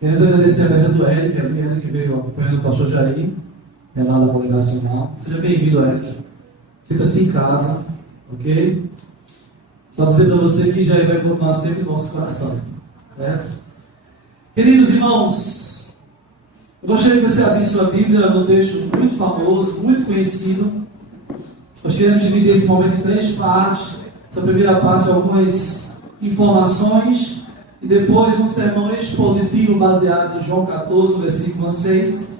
Queremos agradecer a presença do Eric que veio acompanhando o pastor Jair, lá da congregacional. Seja bem-vindo, Eric. Sinta-se em casa, ok? Só dizer para você que Jair vai continuar sempre no nosso coração, certo? Queridos irmãos, eu gostaria que você abrisse sua Bíblia num texto muito famoso, muito conhecido. Nós queremos dividir esse momento em 3 partes. Essa primeira parte, algumas informações, e depois um sermão expositivo baseado em João 14, versículo 6.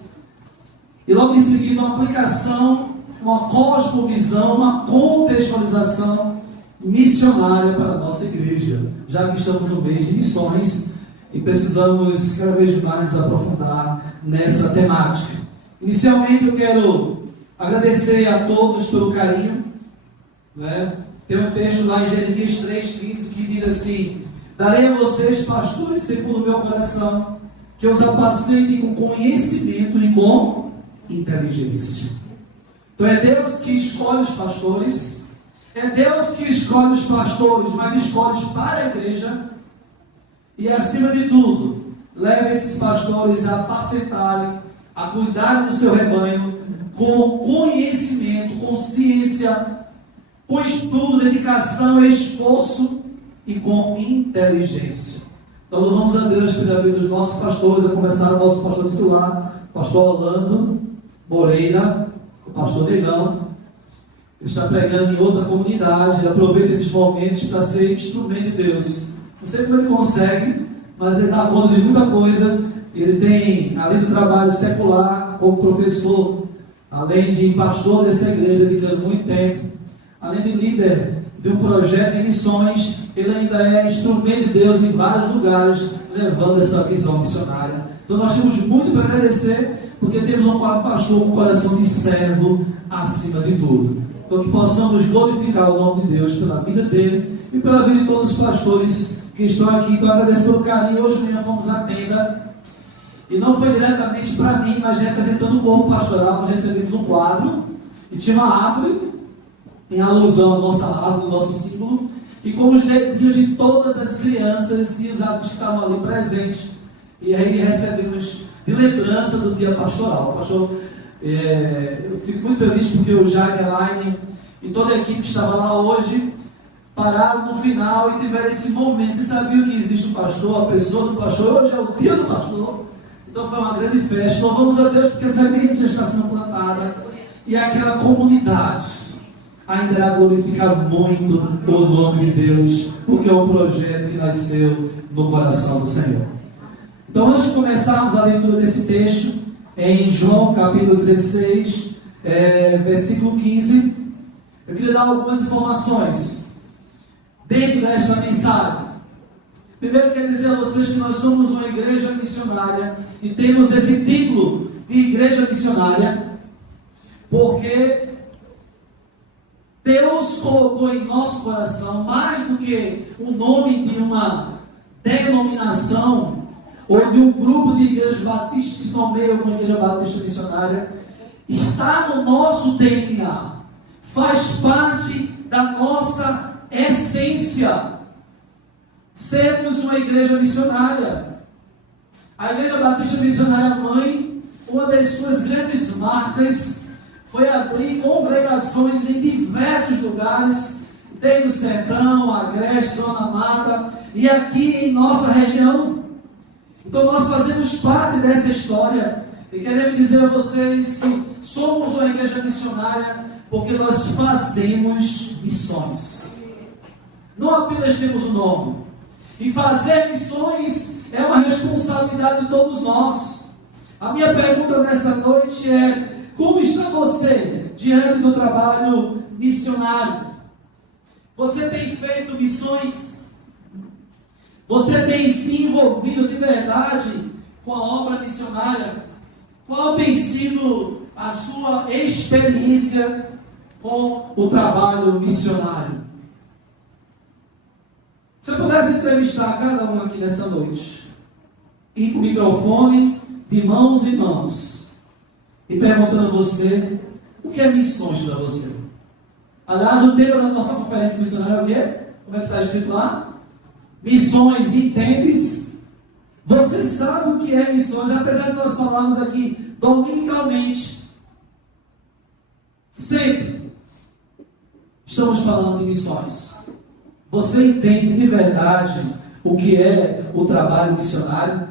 E logo em seguida uma aplicação, uma cosmovisão, uma contextualização missionária para a nossa igreja, já que estamos no mês de missões e precisamos cada vez mais aprofundar nessa temática. Inicialmente eu quero agradecer a todos pelo carinho, né? Tem um texto lá em Jeremias 3,15 que diz assim: darei a vocês pastores segundo o meu coração, que os apacentem com conhecimento e com inteligência. Então é Deus que escolhe os pastores, mas escolhe para a igreja, e acima de tudo, leva esses pastores a apacentarem, a cuidar do seu rebanho, com conhecimento, com ciência, com estudo, dedicação, esforço e com inteligência. Então louvamos a Deus pela vida dos nossos pastores, a começar o nosso pastor titular, pastor Orlando Moreira, o pastor Negão. Ele está pregando em outra comunidade, ele aproveita esses momentos para ser instrumento de Deus. Não sei como ele consegue, mas ele dá conta de muita coisa. Ele tem, além do trabalho secular, como professor, além de pastor dessa igreja, dedicando muito tempo, além de líder de um projeto de missões, ele ainda é instrumento de Deus em vários lugares, levando essa visão missionária. Então nós temos muito para agradecer, porque temos um pastor com coração de servo acima de tudo. Então que possamos glorificar o nome de Deus pela vida dele e pela vida de todos os pastores que estão aqui. Então agradeço pelo carinho. Hoje mesmo fomos à tenda, e não foi diretamente para mim, mas representando o corpo pastoral. Nós recebemos um quadro, e tinha uma árvore, em alusão à nossa árvore, ao nosso símbolo, e com os dedinhos de todas as crianças e os adultos que estavam ali presentes. E aí recebemos de lembrança do dia pastoral. Pastor, eu fico muito feliz porque o Jaime Elaine e toda a equipe que estava lá hoje pararam no final e tiveram esse momento. Você sabia que existe um pastor, a pessoa do pastor? Hoje é o dia do pastor. Então foi uma grande festa. Louvamos a Deus porque essa igreja já está sendo plantada e aquela comunidade ainda irá glorificar muito o nome de Deus, porque é um projeto que nasceu no coração do Senhor. Então, antes de começarmos a leitura desse texto, em João capítulo 16, versículo 15, eu queria dar algumas informações dentro desta mensagem. Primeiro, quero dizer a vocês que nós somos uma igreja missionária e temos esse título de igreja missionária porque Deus colocou em nosso coração, mais do que o nome de uma denominação ou de um grupo de igrejas batistas que se nomeia como igreja batista missionária, está no nosso DNA, faz parte da nossa essência, sermos uma igreja missionária. A igreja batista missionária mãe, uma das suas grandes marcas foi abrir congregações em diversos lugares, desde o Sertão, Agreste, Zona Mata e aqui em nossa região. Então nós fazemos parte dessa história e queremos dizer a vocês que somos uma igreja missionária porque nós fazemos missões. Não apenas temos o nome. E fazer missões é uma responsabilidade de todos nós. A minha pergunta nesta noite é: como está você diante do trabalho missionário? Você tem feito missões? Você tem se envolvido de verdade com a obra missionária? Qual tem sido a sua experiência com o trabalho missionário? Se eu pudesse entrevistar cada um aqui nessa noite, e com o microfone de mãos em mãos, e perguntando a você, o que é missões para você? Aliás, o tema da nossa conferência missionária é o quê? Como é que está escrito lá? Missões, entendes? Você sabe o que é missões, apesar de nós falarmos aqui dominicalmente, sempre estamos falando de missões. Você entende de verdade o que é o trabalho missionário?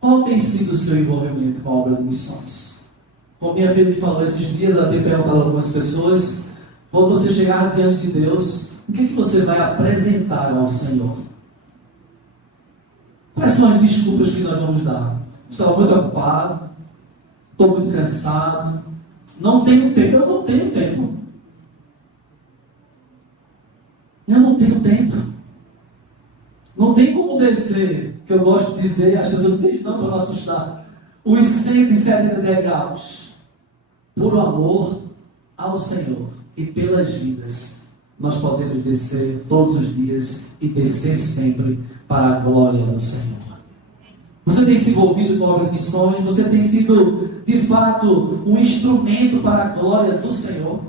Qual tem sido o seu envolvimento com a obra de missões? Como minha filha me falou esses dias, ela tem perguntado a algumas pessoas, quando você chegar diante de Deus, o que você vai apresentar ao Senhor? Quais são as desculpas que nós vamos dar? Estou muito ocupado, estou muito cansado, não tenho tempo. Eu não tenho tempo. Eu não tenho tempo. Não tem como descer, que eu gosto de dizer, as pessoas dizem não para não assustar, os 170 degraus, por amor ao Senhor e pelas vidas, nós podemos descer todos os dias e descer sempre para a glória do Senhor. Você tem se envolvido com a obra de missões? Você tem sido, de fato, um instrumento para a glória do Senhor?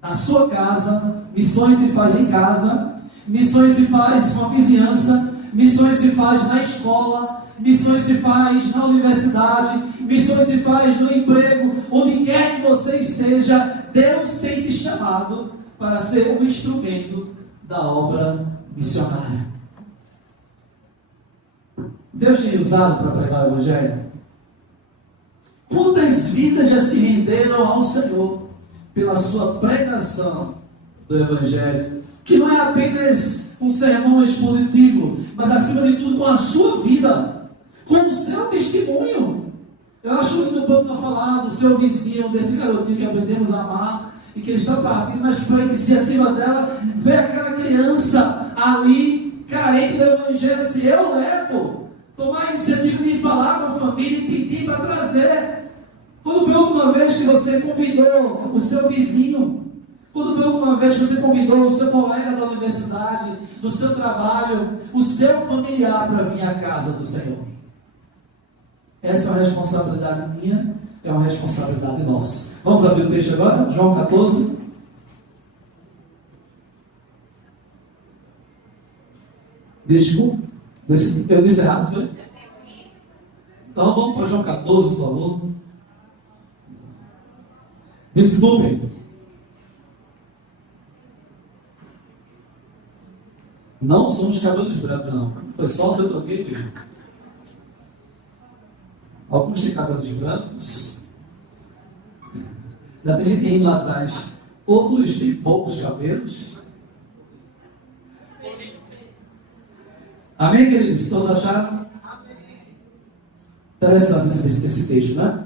Na sua casa, missões se faz em casa, missões se faz com a vizinhança, missões se faz na escola, missões se faz na universidade, missões se faz no emprego, onde quer que você esteja, Deus tem te chamado para ser um instrumento da obra missionária. Deus tem usado para pregar o Evangelho? Quantas vidas já se renderam ao Senhor pela sua pregação do Evangelho? Que não é apenas um sermão expositivo, mas acima de tudo com a sua vida, com o seu testemunho. Eu acho muito bom não falar do seu vizinho, desse garotinho que aprendemos a amar e que ele está partindo, mas que foi a iniciativa dela ver aquela criança ali, carente do Evangelho, assim, eu levo. Tomar a iniciativa de falar com a família e pedir para trazer. Quando foi a última vez que você convidou o seu vizinho? Quando foi a última vez que você convidou o seu colega da universidade, do seu trabalho, o seu familiar para vir à casa do Senhor? Essa é uma responsabilidade minha, é uma responsabilidade nossa. Vamos abrir o texto agora? João 14. Desculpa. Eu disse errado, foi? Então vamos para João 14, por favor. Desculpem. Não são os cabelos brancos, não. Foi só o que eu troquei mesmo. Alguns têm cabelos brancos. Já tem gente indo lá atrás. Outros têm poucos cabelos. Amém, queridos? Todos acharam? Interessante esse texto, né?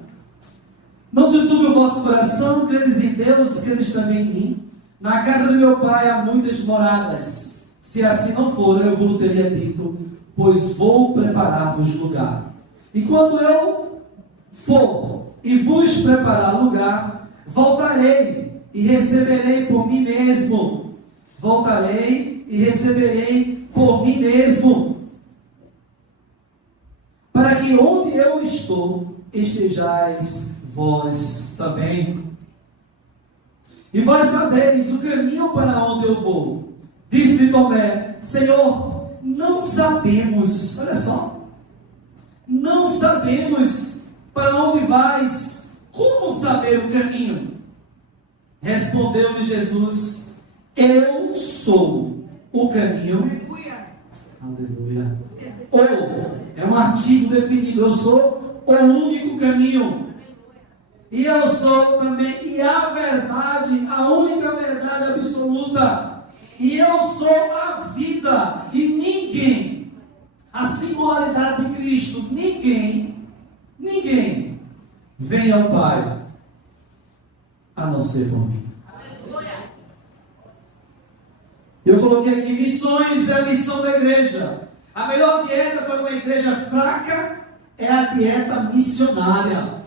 Não se turbe o vosso coração, credes em Deus, credes também em mim. Na casa do meu pai há muitas moradas. Se assim não for, eu vos teria dito, pois vou preparar-vos lugar. E quando eu for e vos preparar lugar, voltarei e receberei por mim mesmo. Voltarei e receberei por mim mesmo, para que onde eu estou, estejais vós também. E vós sabeis o caminho para onde eu vou. Disse-lhe Tomé, Senhor, não sabemos, olha só, não sabemos para onde vais, como saber o caminho? Respondeu-lhe Jesus, eu sou o caminho. Aleluia. Ou é um artigo definido. Eu sou o único caminho. E eu sou também, e a verdade, a única verdade absoluta. E eu sou a vida. E ninguém, a singularidade de Cristo, ninguém vem ao Pai a não ser por mim. Eu coloquei aqui, missões é a missão da igreja. A melhor dieta para uma igreja fraca é a dieta missionária.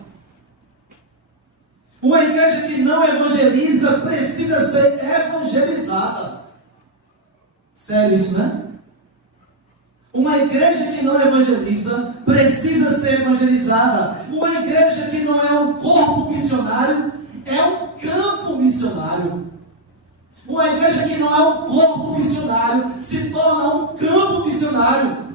Uma igreja que não evangeliza precisa ser evangelizada. Sério isso, né? Uma igreja que não evangeliza precisa ser evangelizada. Uma igreja que não é um corpo missionário é um campo missionário. Uma igreja que não é um corpo missionário se torna um campo missionário.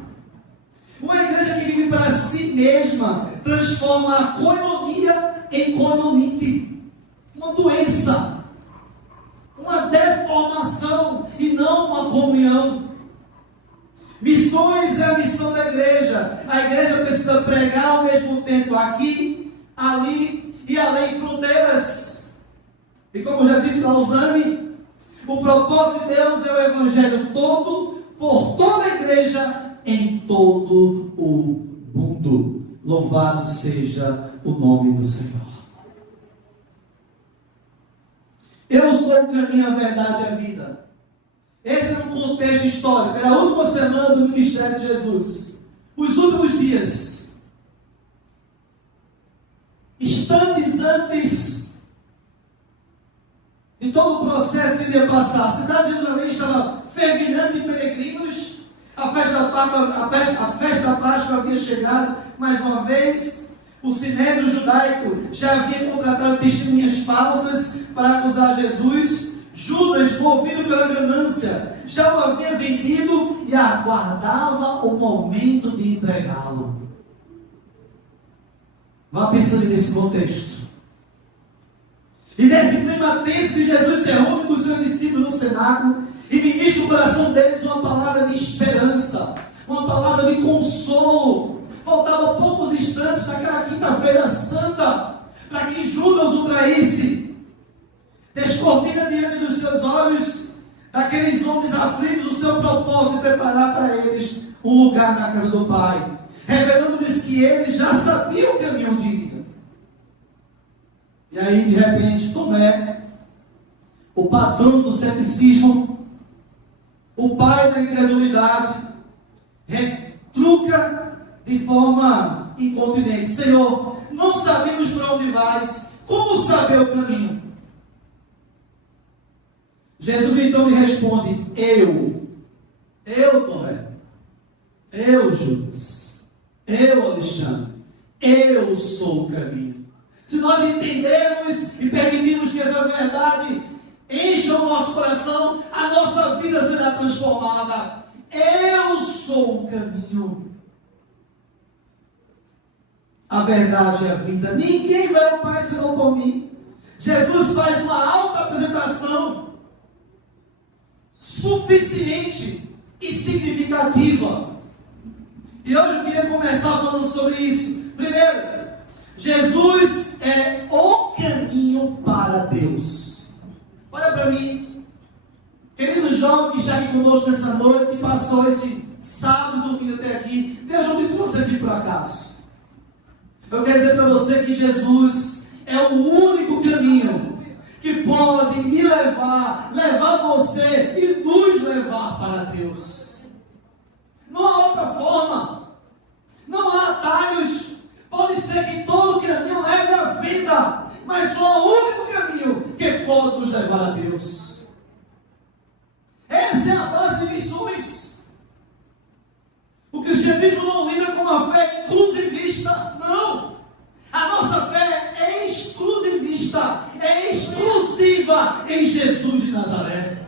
Uma igreja que vive para si mesma transforma a coinonia em coinonite. Uma doença, uma deformação e não uma comunhão. Missões é a missão da igreja. A igreja precisa pregar ao mesmo tempo aqui, ali e além fronteiras. E como já disse Lausanne, o propósito de Deus é o evangelho todo, por toda a igreja, em todo o mundo. Louvado seja o nome do Senhor. Eu sou o caminho, a verdade e a vida. Esse é um contexto histórico. Era a última semana do ministério de Jesus. Os últimos dias. Instantes antes de todo o processo que iria passar. A cidade de Jerusalém estava fervilhando de peregrinos. A festa da Páscoa havia chegado mais uma vez. O sinédrio judaico já havia contratado testemunhas falsas para acusar Jesus. Judas, movido pela ganância, já o havia vendido e aguardava o momento de entregá-lo. Vá pensando nesse contexto. E nesse clima tenso de Jesus se reúne com os seus discípulos no cenáculo e ministra o coração deles uma palavra de esperança, uma palavra de consolo. Faltavam poucos instantes naquela quinta-feira santa para que Judas o traísse. Descortina diante dos seus olhos daqueles homens aflitos o seu propósito de preparar para eles um lugar na casa do Pai, revelando-lhes que ele já sabia o caminho onde iria. E aí, de repente, Tomé, o patrono do ceticismo, o pai da incredulidade, retruca de forma incontinente: Senhor, não sabemos para onde vais, como saber o caminho? Jesus então lhe responde: eu Tomé, eu Judas, eu Alexandre, eu sou o caminho. Se nós entendermos e permitirmos que essa verdade encha o nosso coração, a nossa vida será transformada. Eu sou o caminho, a verdade e a vida. Ninguém vai ao Pai senão por mim. Jesus faz uma alta apresentação suficiente e significativa. E hoje eu queria começar falando sobre isso. Primeiro, Jesus é o caminho para Deus. Olha para mim, querido jovem que está aqui conosco nessa noite, que passou esse sábado e domingo até aqui. Deus não te trouxe aqui por acaso. Eu quero dizer para você que Jesus é o único caminho que pode me levar você e nos levar para Deus. Não há outra forma. Não há atalhos. Pode ser que todo caminho leve à vida, mas só há o único caminho que pode nos levar a Deus. Essa é a base de missões. O cristianismo não lida com uma fé inclusivista, não. A nossa fé é exclusivista, é exclusiva em Jesus de Nazaré.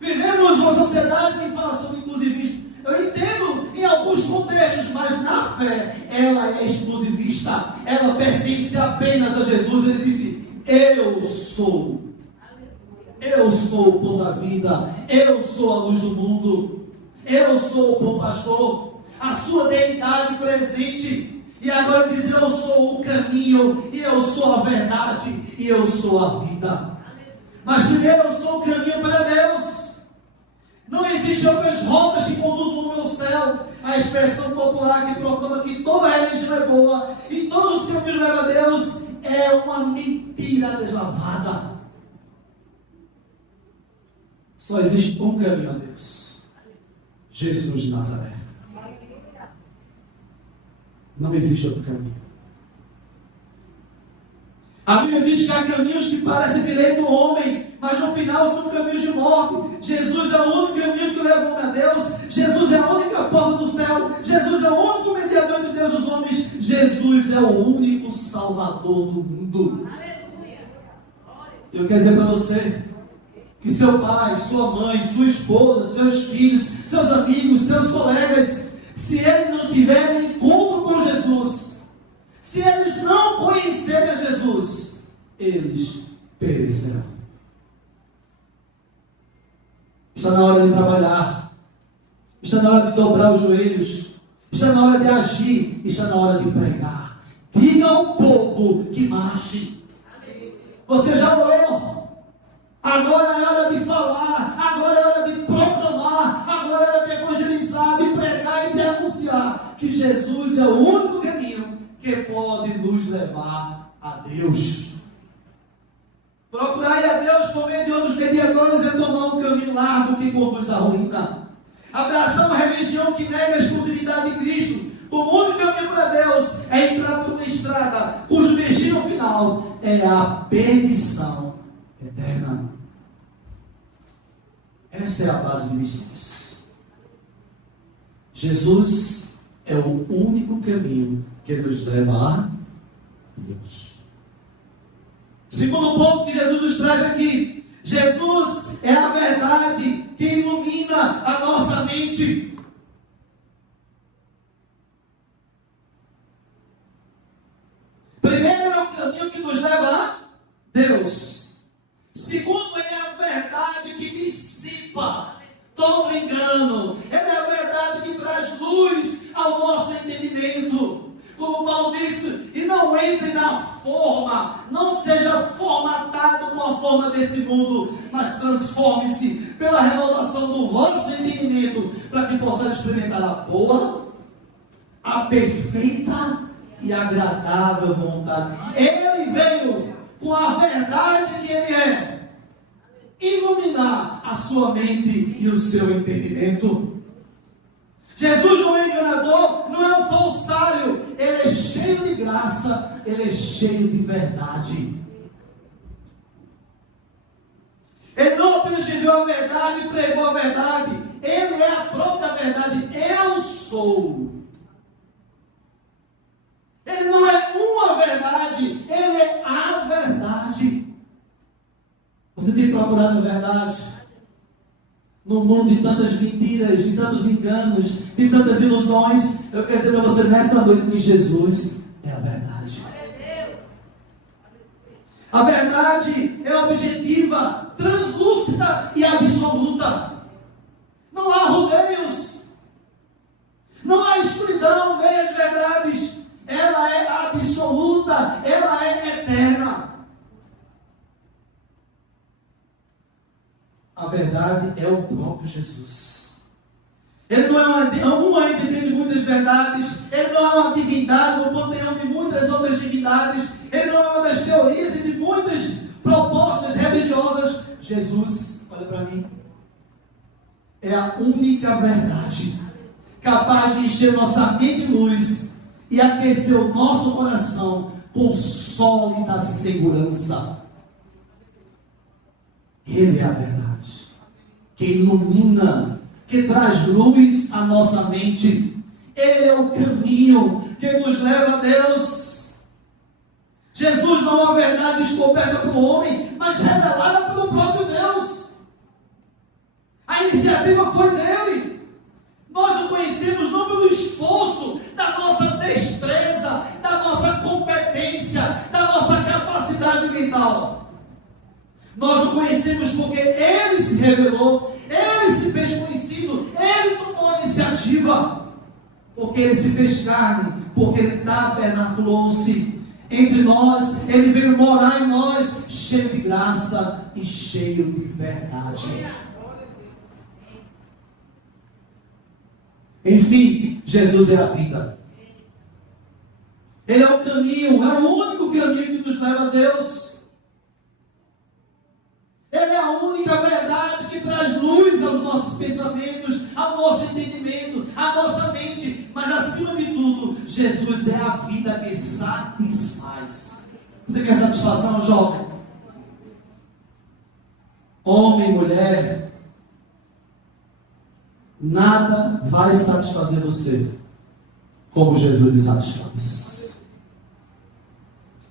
Vivemos uma sociedade que fala sobre inclusivismo. Eu entendo em alguns contextos, mas na fé ela é exclusivista. Ela pertence apenas a Jesus. Ele disse: eu sou o pão da vida, eu sou a luz do mundo, eu sou o bom pastor, a sua deidade presente. E agora ele diz: eu sou o caminho, e eu sou a verdade, e eu sou a vida. Mas primeiro eu sou o caminho para Deus. Não existem outras rotas que conduzam ao meu céu. A expressão popular que proclama que toda religião é boa e todos os caminhos levam a Deus é uma mentira deslavada. Só existe um caminho a Deus: Jesus de Nazaré. Não existe outro caminho. A Bíblia diz que há caminhos que parecem direito ao homem, mas no final são caminhos de morte. Jesus é o único caminho que leva o homem a Deus. Jesus é a única porta do céu. Jesus é o único mediador entre Deus e os homens. Jesus é o único salvador do mundo. Eu quero dizer para você que seu pai, sua mãe, sua esposa, seus filhos, seus amigos, seus colegas, se eles não tiverem encontro com Jesus, se eles não conhecerem a Jesus, eles perecerão. Está na hora de trabalhar, está na hora de dobrar os joelhos, está na hora de agir, está na hora de pregar. Diga ao povo que marche. Você já orou? Agora é hora de falar, agora é hora de proclamar, agora é hora de evangelizar, de pregar e de anunciar que Jesus é o único caminho que pode nos levar a Deus. Procurai a Deus por meio de outros mediadores é tomar um caminho largo que conduz à ruína. Abraçar uma religião que nega a exclusividade de Cristo. O único caminho para Deus é entrar por uma estrada cujo destino final é a perdição eterna. Essa é a base do Messias. Jesus é o único caminho que nos leva a Deus. Segundo ponto que Jesus nos traz aqui: Jesus é a verdade que ilumina a nossa mente. Primeiro, é o caminho que nos leva a Deus. Segundo, ele é a verdade que dissipa todo engano. Ele é a verdade que traz luz ao nosso entendimento. Como Paulo disse, e não entre na forma, não seja formatado com a forma desse mundo, mas transforme-se pela renovação do vosso entendimento, para que possa experimentar a boa, a perfeita e agradável vontade. Ele veio com a verdade que ele é, iluminar a sua mente e o seu entendimento. Jesus não é enganador, não é um falsário, ele é cheio de graça, ele é cheio de verdade. Ele não apenas viveu a verdade e pregou a verdade, ele é a própria verdade. Eu sou. Ele não é uma verdade, ele é a verdade. Você tem procurado a verdade? No mundo de tantas mentiras, de tantos enganos, de tantas ilusões, eu quero dizer para você nesta noite que Jesus é a verdade. A verdade é objetiva, translúcida e absoluta. Não há rodeios, não há escuridão, meias verdades. Ela é absoluta, ela é eterna. A verdade é o próprio Jesus. Ele não é uma entidade de muitas verdades. Ele não é uma divindade, um panteão de muitas outras divindades. Ele não é uma das teorias e de muitas propostas religiosas. Jesus, olha para mim, é a única verdade capaz de encher nossa mente de luz e aquecer o nosso coração com sólida segurança. Ele é a verdade que ilumina, que traz luz à nossa mente. Ele é o caminho que nos leva a Deus. Jesus não é uma verdade descoberta para o homem, mas revelada pelo próprio Deus. A iniciativa foi dele. Nós o conhecemos não pelo esforço da nossa destreza, da nossa competência, da nossa capacidade mental. Nós o conhecemos porque ele se revelou, ele se fez conhecido, ele tomou a iniciativa, porque ele se fez carne, porque ele tabernaculou-se entre nós, ele veio morar em nós, cheio de graça e cheio de verdade. Enfim, Jesus é a vida. Ele é o caminho, é o único caminho que nos leva a Deus. Ele é a única verdade que traz luz aos nossos pensamentos, ao nosso entendimento, à nossa mente. Mas acima de tudo, Jesus é a vida que satisfaz. Você quer satisfação, jovem? Homem, mulher, nada vai satisfazer você como Jesus lhe satisfaz.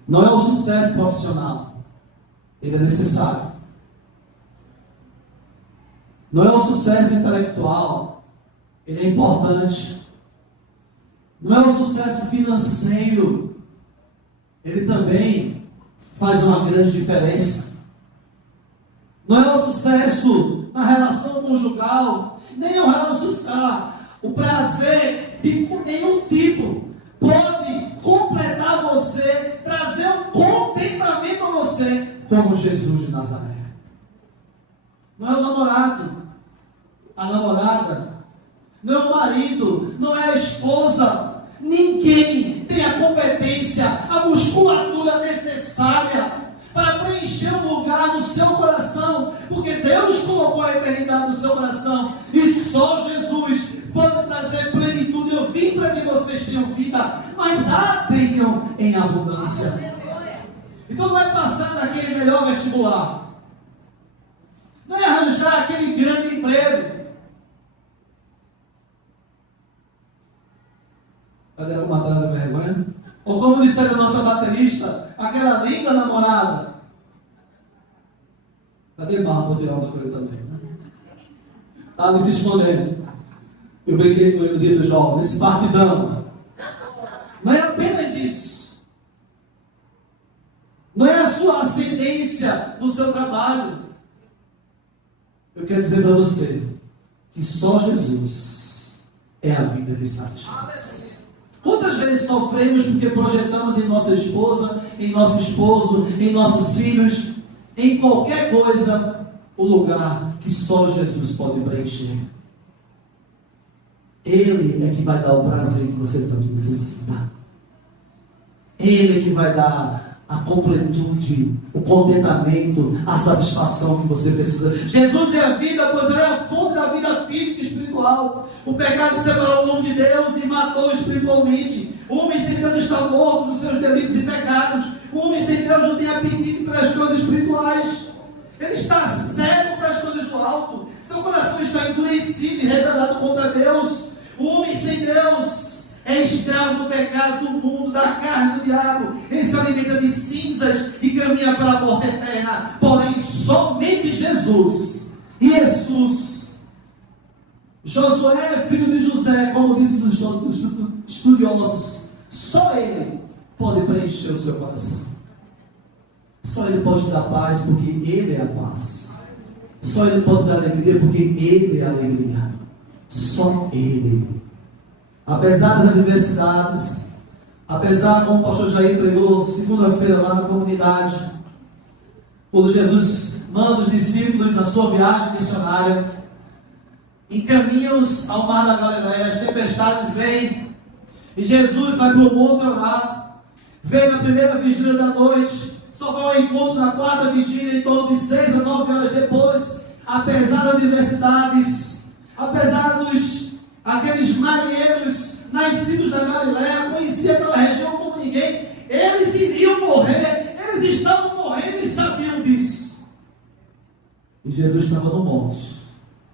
Não é o sucesso profissional. Ele é necessário. Não é o sucesso intelectual, ele é importante. Não é o sucesso financeiro, ele também faz uma grande diferença. Não é o sucesso na relação conjugal, nem o prazer de nenhum tipo pode completar você, trazer um contentamento a você, como Jesus de Nazaré. Não é o namorado, a namorada, não é o marido, não é a esposa. Ninguém tem a competência, a musculatura necessária para preencher um lugar no seu coração, porque Deus colocou a eternidade no seu coração, e só Jesus pode trazer plenitude. Eu vim para que vocês tenham vida, mas a tenham em abundância. Então não é passar naquele melhor vestibular, não é arranjar aquele grande emprego. Cadê a matéria de vergonha? Ou como disse a nossa baterista, aquela linda namorada. Cadê Marco? Vou tirar uma coisa também. Está ali se escondendo. Eu brinquei com ele no dia do jovem, nesse partidão. Não é apenas isso. Não é a sua ascendência no seu trabalho. Eu quero dizer para você que só Jesus é a vida que satisfaz. Quantas vezes sofremos porque projetamos em nossa esposa, em nosso esposo, em nossos filhos, em qualquer coisa, o lugar que só Jesus pode preencher. Ele é que vai dar o prazer que você tanto necessita. Ele é que vai dar a completude, o contentamento, a satisfação que você precisa. Jesus é a vida, pois Ele é a fonte da vida física e espiritual. O pecado separou o homem de Deus e matou espiritualmente. O homem sem Deus está morto dos seus delitos e pecados. O homem sem Deus não tem apetite pelas coisas espirituais. Ele está cego para as coisas do alto. Seu coração está endurecido e rebelado contra Deus. O homem sem Deus é escravo do pecado, do mundo, da carne, do diabo. Ele se alimenta de cinzas e caminha para a morte eterna. Porém, somente Jesus, Josué, filho de José, como dizem os estudiosos, só Ele pode preencher o seu coração. Só Ele pode dar paz, porque Ele é a paz. Só Ele pode dar alegria, porque Ele é a alegria. Só Ele. Apesar das adversidades, apesar, como o pastor Jair pregou segunda-feira lá na comunidade, quando Jesus manda os discípulos na sua viagem missionária, encaminham-os ao mar da Galileia, as tempestades vêm, e Jesus vai para o monte orar. Vem na primeira vigília da noite, só vai ao encontro na quarta vigília, em torno de 6 a 9 horas depois. Apesar das adversidades, apesar aqueles marinheiros nascidos na Galileia, conheciam aquela região como ninguém, eles iriam morrer, eles estavam morrendo e sabiam disso. E Jesus estava no monte,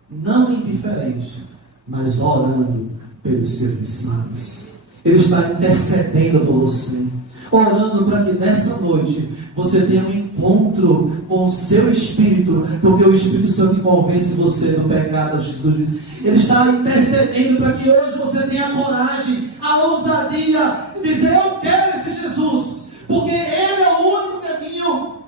não indiferente, mas orando pelos seus discípulos. Ele está intercedendo por você, orando para que nesta noite você tenha um encontro com o seu Espírito, porque o Espírito Santo convence você do pecado, da justiça. Ele está intercedendo para que hoje você tenha a coragem, a ousadia de dizer: eu quero esse Jesus, porque Ele é o único caminho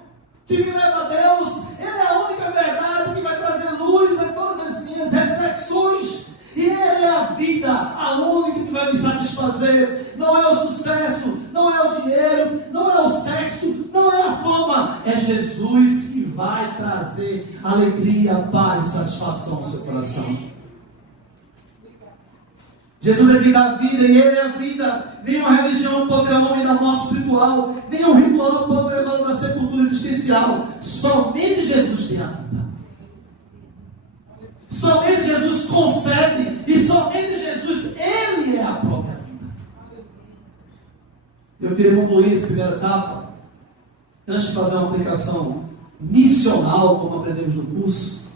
que me leva a Deus. Ele é a única verdade que vai trazer luz a todas as minhas reflexões. E Ele é a vida, a única que vai me satisfazer. Não é o sucesso, não é o dinheiro, não é o sexo, não é a fama. É Jesus que vai trazer alegria, paz e satisfação ao seu coração. Jesus é que dá vida e Ele é a vida. Nenhuma religião pode levar o homem da morte espiritual, nenhum ritual pode levá-lo da sepultura existencial. Somente Jesus tem a vida. Somente Jesus concede, e somente Jesus, Ele é a própria vida. Eu queria concluir essa primeira etapa, antes de fazer uma aplicação missional, como aprendemos no curso,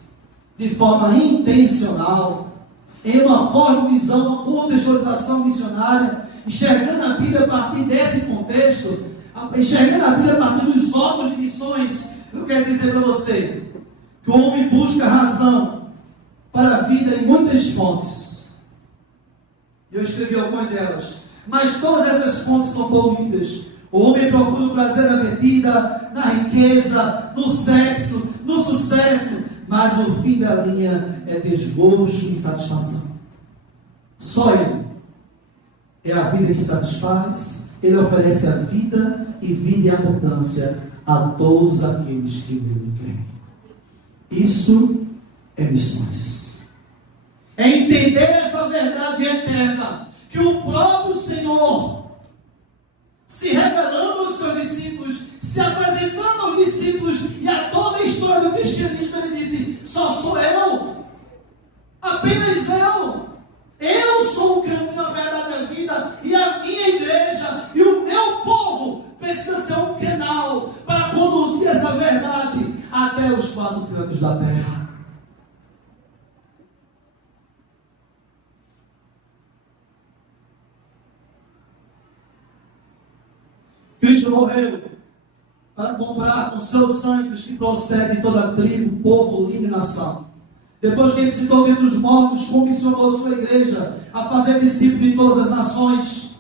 de forma intencional, em uma cosmovisão, uma contextualização missionária, enxergando a Bíblia a partir desse contexto, enxergando a Bíblia a partir dos órgãos de missões. Eu quero dizer para você que o homem busca razão para a vida em muitas fontes. Eu escrevi algumas delas. Mas todas essas fontes são poluídas. O homem procura o prazer na bebida, na riqueza, no sexo, no sucesso. Mas o fim da linha é desgosto e insatisfação. Só Ele é a vida que satisfaz. Ele oferece a vida e vida em abundância a todos aqueles que nele creem. Isso é missões. É entender essa verdade eterna, que o próprio Senhor, se revelando aos seus discípulos, se apresentando aos discípulos e a toda a história do cristianismo, ele disse: só sou eu, apenas eu sou o caminho, a verdade e a vida, e a minha igreja e o meu povo precisa ser um canal para conduzir essa verdade até os quatro cantos da terra. Cristo morreu para comprar com seu sangue os que procedem de toda tribo, povo, língua e nação. Depois que ressuscitou dentre os mortos, comissionou sua igreja a fazer discípulos de todas as nações.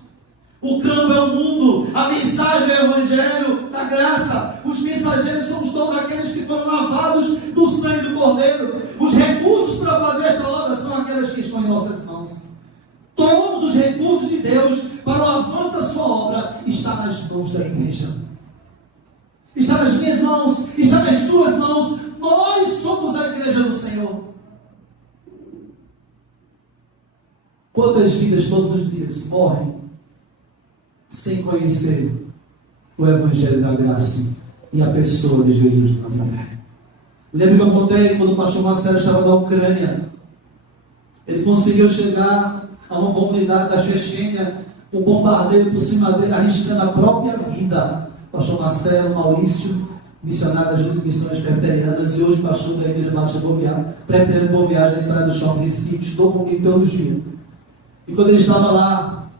O campo é o mundo, a mensagem é o evangelho da graça. Os mensageiros somos todos aqueles que foram lavados do sangue do Cordeiro. Os recursos para fazer esta obra são aqueles que estão em nossas mãos. Todos os recursos de Deus para o avanço da sua obra está nas mãos da igreja. Está nas minhas mãos, está nas suas mãos. Nós somos a igreja do Senhor. Quantas vidas todos os dias morrem sem conhecer o Evangelho da Graça e a pessoa de Jesus de Nazaré? Lembro que eu contei quando o pastor Marcelo estava na Ucrânia. Ele conseguiu chegar a uma comunidade da Chechênia, um bombardeio por cima dele, arriscando a própria vida. Pastor Marcelo, Maurício, missionário das missões presbiterianas, e hoje pastor da igreja Batista presbiteriana Boa Viagem, na entrada do shopping Recife, estou comigo teologia. E quando ele estava lá,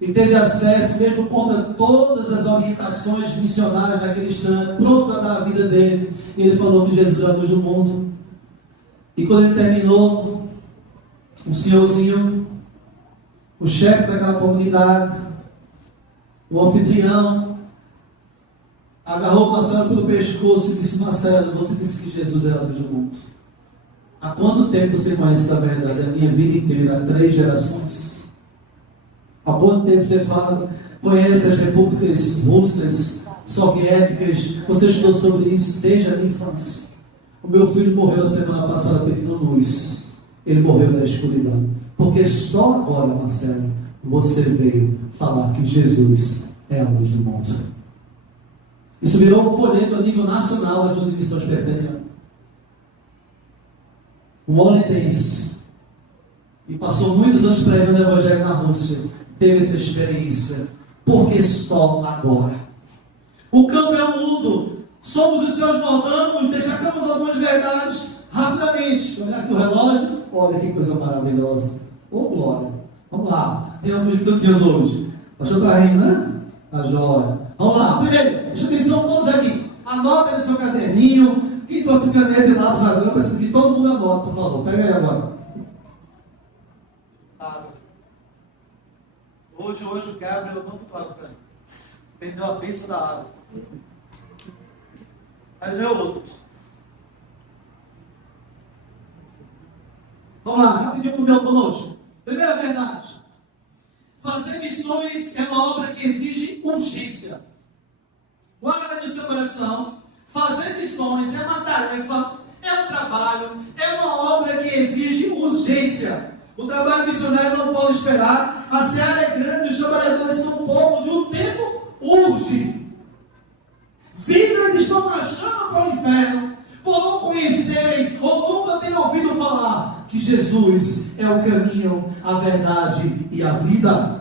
e teve acesso, mesmo contra todas as orientações missionárias daquele instante, pronto para dar a vida dele, e ele falou que Jesus era a luz do mundo. E quando ele terminou, um senhorzinho, o chefe daquela comunidade, o anfitrião, agarrou o Marcelo pelo pescoço e disse: Marcelo, você disse que Jesus era a luz do mundo. Há quanto tempo você conhece essa verdade? A minha vida inteira, há 3 gerações. Há quanto tempo você conhece as repúblicas russas, soviéticas? Você estudou sobre isso desde a minha infância. O meu filho morreu a semana passada pedindo luz. Ele morreu na escuridão. Porque só agora, Marcelo, você veio falar que Jesus é a luz do mundo. Isso virou um folheto a nível nacional das missões presbiterianas. Um onetense, e passou muitos anos pregando o evangelho na Rússia, teve essa experiência. Porque só agora. O campo é o mundo. Somos os seus mordomos. Destacamos algumas verdades rapidamente. Olha aqui o relógio. Olha que coisa maravilhosa. Ô glória. Vamos lá. Tem alguns minutinhos hoje. O pastor está rindo, né? Tá jóia. Vamos lá. Primeiro, presta atenção todos aqui. Anota no seu caderninho. Quem trouxe caneta e lápis agora, precisa que todo mundo anota, por favor. Pega aí agora. Hoje o Gabriel não toca para mim. Perdeu a bênção da água. Aí leu outros. Vamos lá, rapidinho com o meu conosco. Primeira verdade. Fazer missões é uma obra que exige urgência. Guarda no seu coração. Fazer missões é uma tarefa, é um trabalho, é uma obra que exige urgência. O trabalho missionário não pode esperar. A seara é grande, os trabalhadores são poucos e o tempo urge. Vidas estão marchando para o inferno por não conhecerem ou nunca terem ouvido falar que Jesus é o caminho, a verdade e a vida.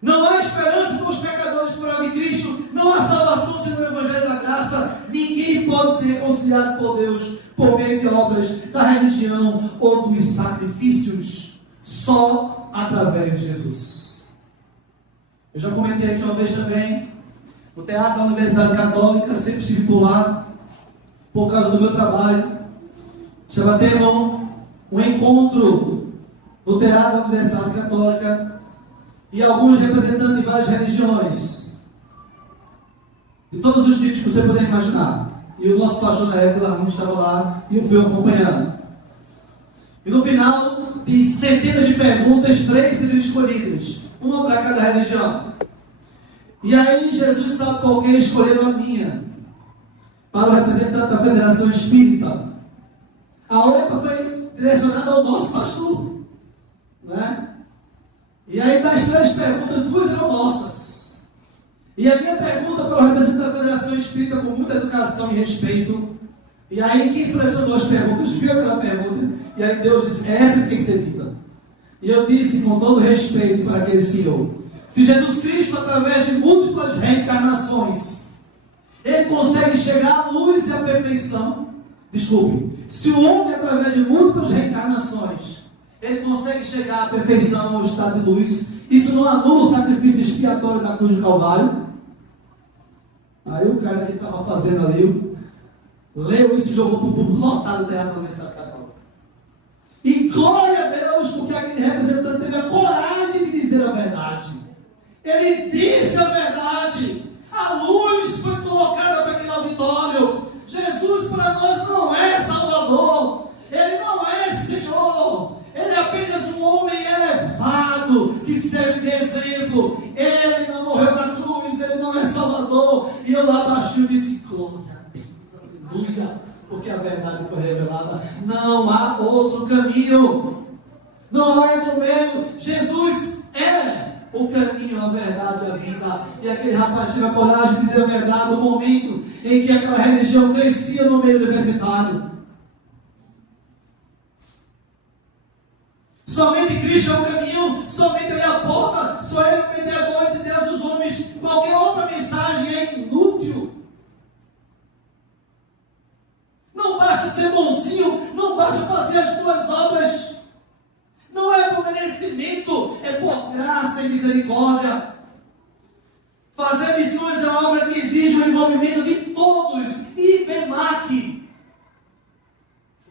Não há esperança para os pecadores fora de Cristo. Não há salvação sem o Evangelho da Graça. Ninguém pode ser reconciliado por Deus por meio de obras da religião ou dos sacrifícios. Só através de Jesus. Eu já comentei aqui uma vez também. No teatro da Universidade Católica, sempre estive por lá. por causa do meu trabalho, estava tendo um encontro no Teatro da Universidade Católica e alguns representantes de várias religiões, de todos os tipos que você puder imaginar. E o nosso pastor na época, Larmin, estava lá e eu fui acompanhando. E no final de centenas de perguntas, 3 seriam escolhidas, uma para cada religião. E aí Jesus sabe qual que escolheu a minha, para o representante da Federação Espírita. A outra foi direcionada ao nosso pastor, né? E aí das 3 perguntas, 2 eram nossas. E a minha pergunta para o representante da Federação Espírita, com muita educação e respeito. E aí quem selecionou as perguntas, viu aquela pergunta, e aí Deus disse, essa que tem que ser dita. E eu disse com todo respeito para aquele senhor, se Jesus Cristo, através de múltiplas reencarnações, ele consegue chegar à luz e à perfeição, desculpe, se o homem, através de múltiplas reencarnações, ele consegue chegar à perfeição, ao estado de luz, isso não anula o sacrifício expiatório da cruz do Calvário? Aí o cara que estava fazendo ali, leu isso e jogou para o público lotado do Teatro da Universidade Católica. E glória a Deus, porque aquele representante teve a coragem de dizer a verdade. Ele disse a verdade. A luz foi colocada para aquele auditório. Jesus para nós não é Salvador. Ele não é Senhor. Ele é apenas um homem elevado que serve de exemplo. Ele não morreu na cruz. Ele não é Salvador. E eu lá baixinho disse, glória a Deus, aleluia. Porque a verdade foi revelada. Não há outro caminho. Não há outro meio. Jesus é o caminho, a verdade e a vida. E aquele rapaz teve a coragem de dizer a verdade no momento em que aquela religião crescia no meio universitário. Somente Cristo é o caminho, somente Ele é a porta, só Ele é o mediador entre Deus e os homens. Qualquer outra mensagem é inútil. Não basta ser bonzinho, não basta fazer as tuas obras. Não é por merecimento, é por graça e misericórdia. Fazer missões é uma obra que exige o envolvimento de todos. IBMAC.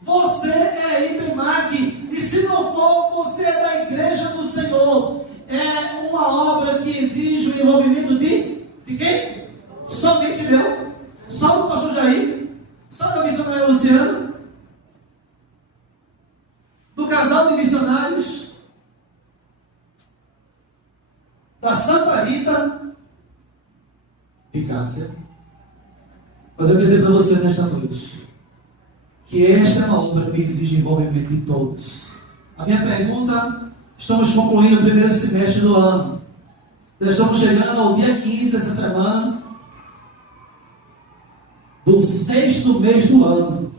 Você é IBMAC. E se não for, você é da Igreja do Senhor. É uma obra que exige o envolvimento de quem? Somente meu. Só do pastor Jair. Só da missionária Luciana. Do casal de missionários. Da Santa Rita e Cássia. Mas eu quero dizer para você nesta noite que esta é uma obra que exige envolvimento de todos. A minha pergunta, estamos concluindo o primeiro semestre do ano. Nós estamos chegando ao dia 15 dessa semana, do 6º mês do ano.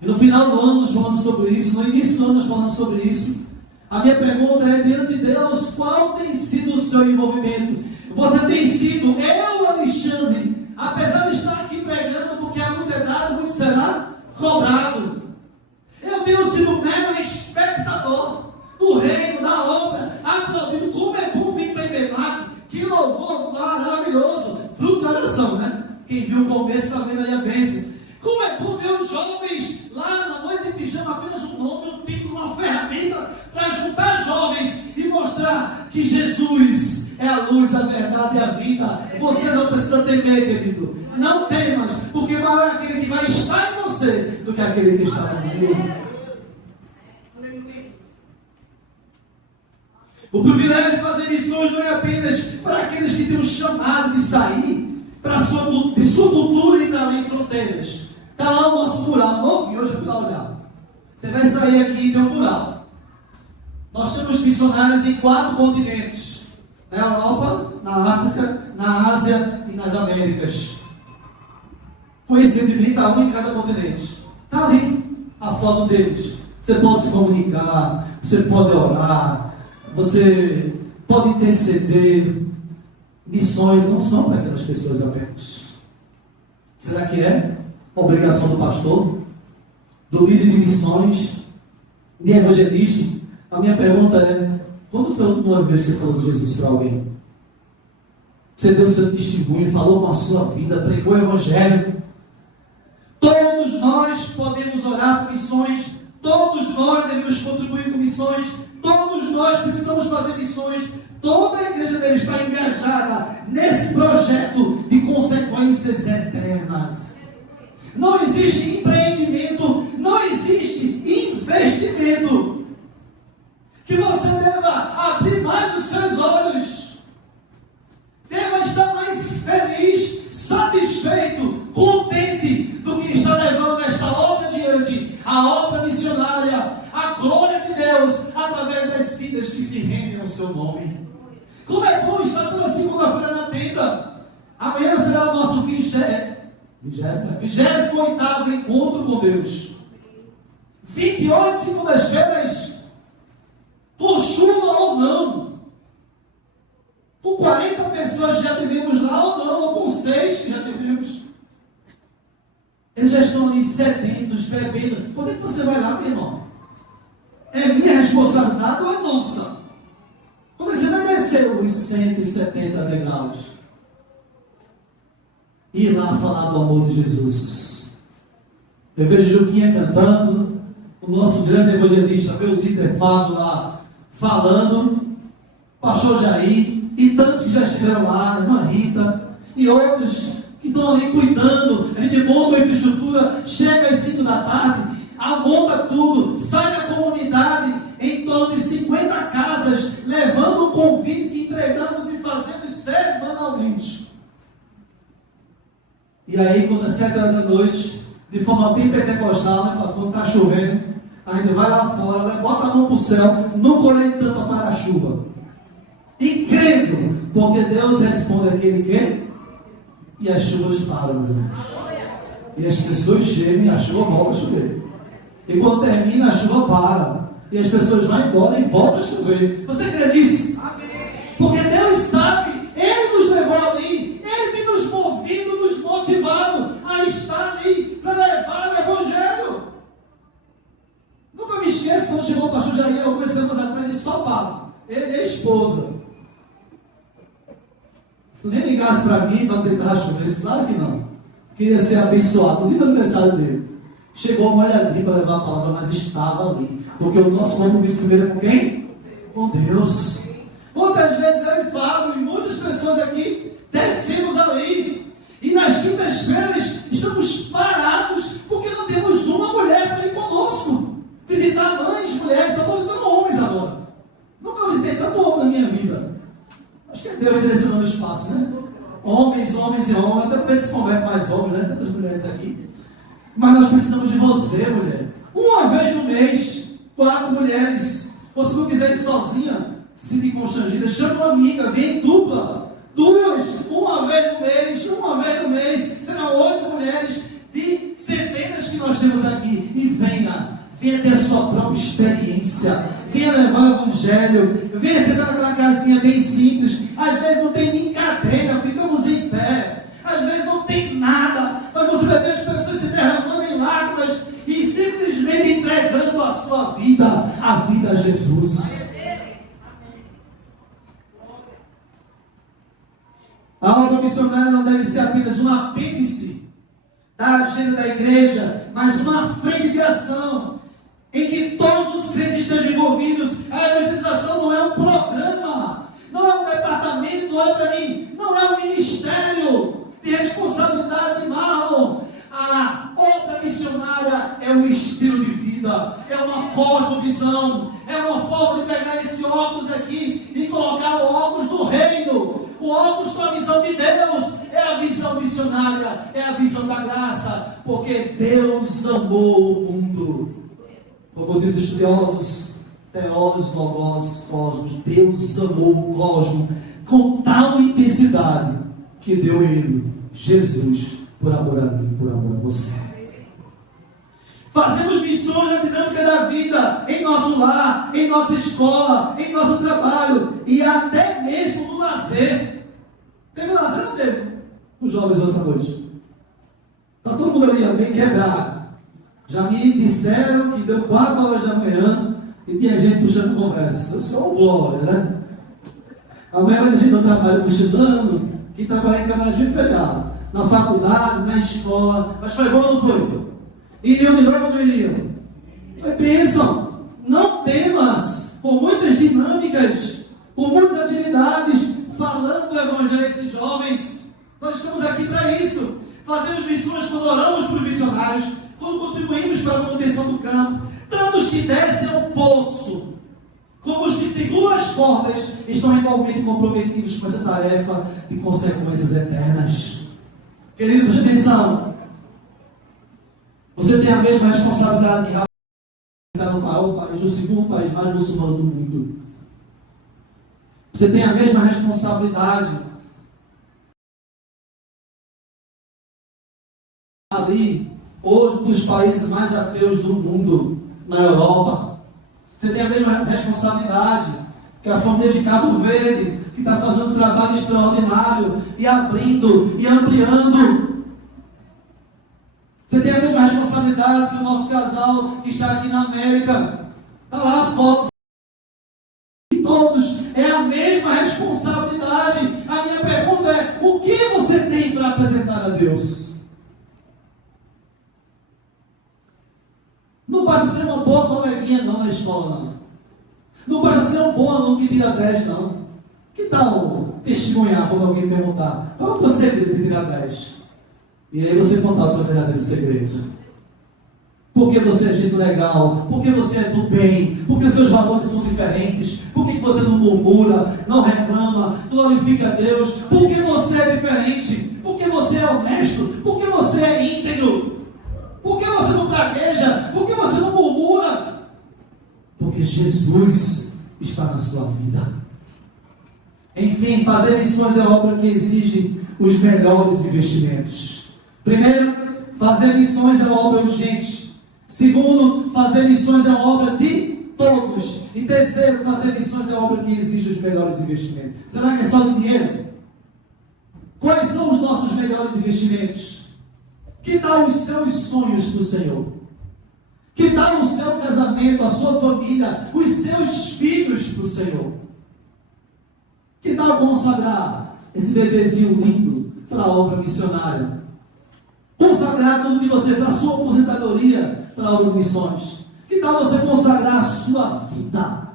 E no final do ano nós falamos sobre isso, no início do ano nós falamos sobre isso. A minha pergunta é, diante de Deus, qual tem sido o seu envolvimento? Você tem sido, eu, Alexandre, apesar de estar aqui pregando, porque há muito é dado, muito será cobrado. Eu tenho sido mero espectador do reino, da obra, aplaudindo. Como é bom vir para IBMAC, que louvor maravilhoso, fruto da oração, né? Quem viu o começo está vendo aí a bênção. Como é bom ver os jovens lá na noite de pijama, apenas um nome, um título, uma ferramenta para juntar jovens e mostrar que Jesus é a luz, a verdade e a vida. Você não precisa temer, querido. Não temas, porque maior é aquele que vai estar em você do que aquele que está comigo. O privilégio de fazer missões não é apenas para aqueles que têm um chamado de sair de sua cultura e para além fronteiras. Está lá o nosso mural novo, e hoje eu fui lá olhar. Você vai sair aqui e tem um mural. Nós temos missionários em 4 continentes. Na Europa, na África, na Ásia e nas Américas. Coincidentemente, está um em cada continente. Está ali a foto deles. Você pode se comunicar, você pode orar, você pode interceder. Missões não são para aquelas pessoas apenas. Será que é obrigação do pastor, do líder de missões, de evangelismo? A minha pergunta é, quando foi a última vez que você falou de Jesus para alguém? Você deu seu testemunho, falou com a sua vida, pregou o evangelho. Todos nós podemos orar por missões, todos nós devemos contribuir com missões, todos nós precisamos fazer missões. Toda a igreja deve estar engajada nesse projeto de consequências eternas. Não existe empreendimento, não existe investimento que você deva abrir mais os seus olhos, deva estar mais feliz, satisfeito, contente do que está levando esta obra adiante, a obra missionária, a glória de Deus, através das vidas que se rendem ao seu nome. Como é bom estar toda segunda-feira na tenda. Amanhã será o nosso 28º encontro com Deus. 28 segundas-feiras, com chuva ou não, com 40 pessoas que já tivemos lá ou não, ou com 6 que já tivemos. Eles já estão ali sedentos, bebendo. Por que você vai lá, meu irmão? É minha responsabilidade ou é nossa? Quando você vai descer os 170 degraus e ir lá falar do amor de Jesus. Eu vejo Juquinha cantando, o nosso grande evangelista, meu líder Fábio lá falando, pastor Jair e tantos que já estiveram lá, irmã Rita e outros que estão ali cuidando. A gente monta a infraestrutura, chega às 5 da tarde, monta tudo, sai da comunidade, em torno de 50 casas, levando o convite que entregamos e fazemos semanalmente. E aí, quando é 7 horas da noite, de forma bem pentecostal, quando está chovendo, a gente vai lá fora, bota a mão para o céu, não colhe tampa para a chuva. E crendo, porque Deus responde aquele que? E as chuvas param, meu Deus. E as pessoas chegam e a chuva volta a chover. E quando termina, a chuva para. E as pessoas vão embora e voltam a chover. Você crê nisso? Porque Deus sabe, Ele nos levou ali, Ele tem nos movido, nos motivado a estar ali para levar o Evangelho. Nunca me esqueço quando chegou o pastor Jair, eu comecei a fazer atrás de sopado. Ele e a esposa. Se tu nem ligasse para mim para dizer que estava chovendo, claro que não. Queria ser abençoado no dia do aniversário dele. Chegou uma olhadinha para levar a palavra, mas estava ali. Porque o nosso compromisso primeiro é com quem? Com Deus. Muitas vezes eu e Fábio e muitas pessoas aqui descemos ali. E nas quintas-feiras estamos parados porque não temos uma mulher para ir conosco. Visitar mães, mulheres, só estou visitando homens agora. Nunca visitei tanto homem na minha vida. Acho que é Deus direcionando o espaço, né? Homens, homens e homens. Até para ver se converte mais homens, né? Tantas mulheres aqui. Mas nós precisamos de você, mulher. Uma vez no mês, 4 mulheres. Ou se não quiser ir sozinha, se me constrangida, chama uma amiga, vem em dupla. 2, uma vez no mês, serão 8 mulheres de centenas que nós temos aqui. E venha ter a sua própria experiência. Venha levar o Evangelho. Venha sentar naquela casinha bem simples. Às vezes não tem nem cadeira, ficamos em pé. Às vezes não tem nada, mas você vai ver as pessoas se derramando em lágrimas e simplesmente entregando a sua vida, a vida a Jesus. A obra missionária não deve ser apenas um apêndice da agenda da igreja, mas uma frente de ação em que todos os crentes estejam envolvidos. A evangelização não é um programa, não é um departamento, olha para mim, não é um ministério de responsabilidade de Marlon. A obra missionária é um estilo de vida, é uma cosmovisão, é uma forma de pegar esse óculos aqui e colocar o óculos do reino, o óculos com a visão de Deus. É a visão missionária, é a visão da graça, porque Deus amou o mundo. Como dizem os estudiosos, teólogos, logos, cosmos, Deus amou o cosmos com tal intensidade que deu Ele, Jesus, por amor a mim, por amor a você. Fazemos missões na dinâmica da vida, em nosso lar, em nossa escola, em nosso trabalho e até mesmo no lazer. Teve lazer ou não teve? Os jovens hoje à noite. Está todo mundo ali, bem quebrado. Já me disseram que deu 4 horas da manhã e tinha gente puxando conversa. Eu sou um glória, né? Amanhã vai gente no trabalho puxando, que trabalha em Camarões de feriado. na faculdade, na escola. Mas foi bom ou não foi? Iriam de novo ou não iriam? Foi bênção. Não temas, com muitas dinâmicas, com muitas atividades, falando do Evangelho a esses jovens. Nós estamos aqui para isso. Fazemos missões quando oramos por missionários, quando contribuímos para a manutenção do campo. Tanto os que descem ao poço, como os que seguram as cordas, estão igualmente comprometidos com essa tarefa de consequências eternas. Querido, preste atenção. Você tem a mesma responsabilidade de estar no maior país, o segundo país mais muçulmano do mundo. Você tem a mesma responsabilidade ali, hoje, um dos países mais ateus do mundo, na Europa. Você tem a mesma responsabilidade que a família de Cabo Verde, que está fazendo um trabalho extraordinário e abrindo e ampliando. Você tem a mesma responsabilidade que o nosso casal que está aqui na América. Está lá a foto. E todos, é a mesma responsabilidade. A minha pergunta é: o que você tem para apresentar a Deus? Não basta ser uma boa coleguinha não na escola, não. Não basta ser um bom aluno que tira 10, não. Que tal testemunhar quando alguém perguntar: qual é o teu segredo de tirar 10? E aí você contar o seu verdadeiro segredo. Porque você é gente legal, porque você é do bem, porque seus valores são diferentes, porque você não murmura, não reclama, glorifica a Deus, porque você é diferente, porque você é honesto, porque você é íntegro. Por que você não pragueja? Por que você não murmura? Porque Jesus está na sua vida. Enfim, fazer missões é obra que exige os melhores investimentos. Primeiro, fazer missões é uma obra urgente. Segundo, fazer missões é uma obra de todos. E terceiro, fazer missões é uma obra que exige os melhores investimentos. Será que é só de dinheiro? Quais são os nossos melhores investimentos? Que tal os seus sonhos para o Senhor? Que tal o seu casamento, a sua família, os seus filhos para o Senhor? Que tal consagrar esse bebezinho lindo para a obra missionária? Consagrar tudo que você para a sua aposentadoria para a obra de missões? Que tal você consagrar a sua vida?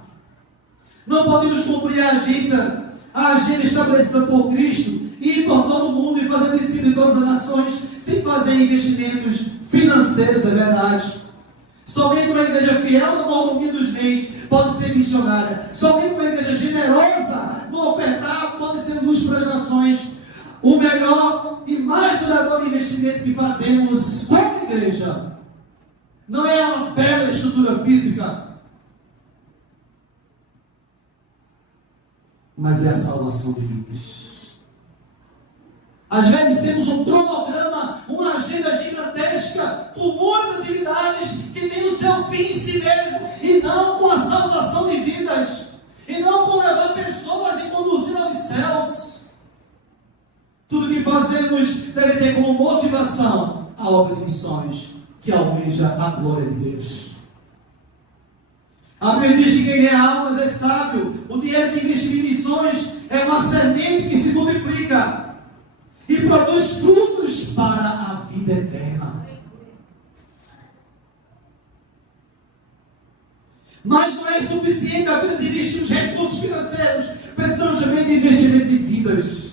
Não podemos cumprir a agenda estabelecida por Cristo e ir por todo o mundo e fazer discípulos de todas as nações sem fazer investimentos financeiros, é verdade. Somente uma igreja fiel na mordomia dos bens pode ser missionária. Somente uma igreja generosa no ofertar pode ser luz para as nações. O melhor e mais duradouro investimento que fazemos como igreja não é uma bela estrutura física, mas é a salvação de vidas. Às vezes temos um cronograma, uma agenda gigantesca, com muitas atividades que têm o seu fim em si mesmo, e não com a salvação de vidas, e não com levar pessoas e conduzir aos céus. Tudo que fazemos deve ter como motivação a obra de missões, que almeja a glória de Deus. A Bíblia diz que quem ganha almas é sábio. O dinheiro que investe em missões é uma semente que se multiplica e produz frutos para a vida eterna. Mas não é suficiente apenas investir os recursos financeiros. Precisamos também de investimento de vidas.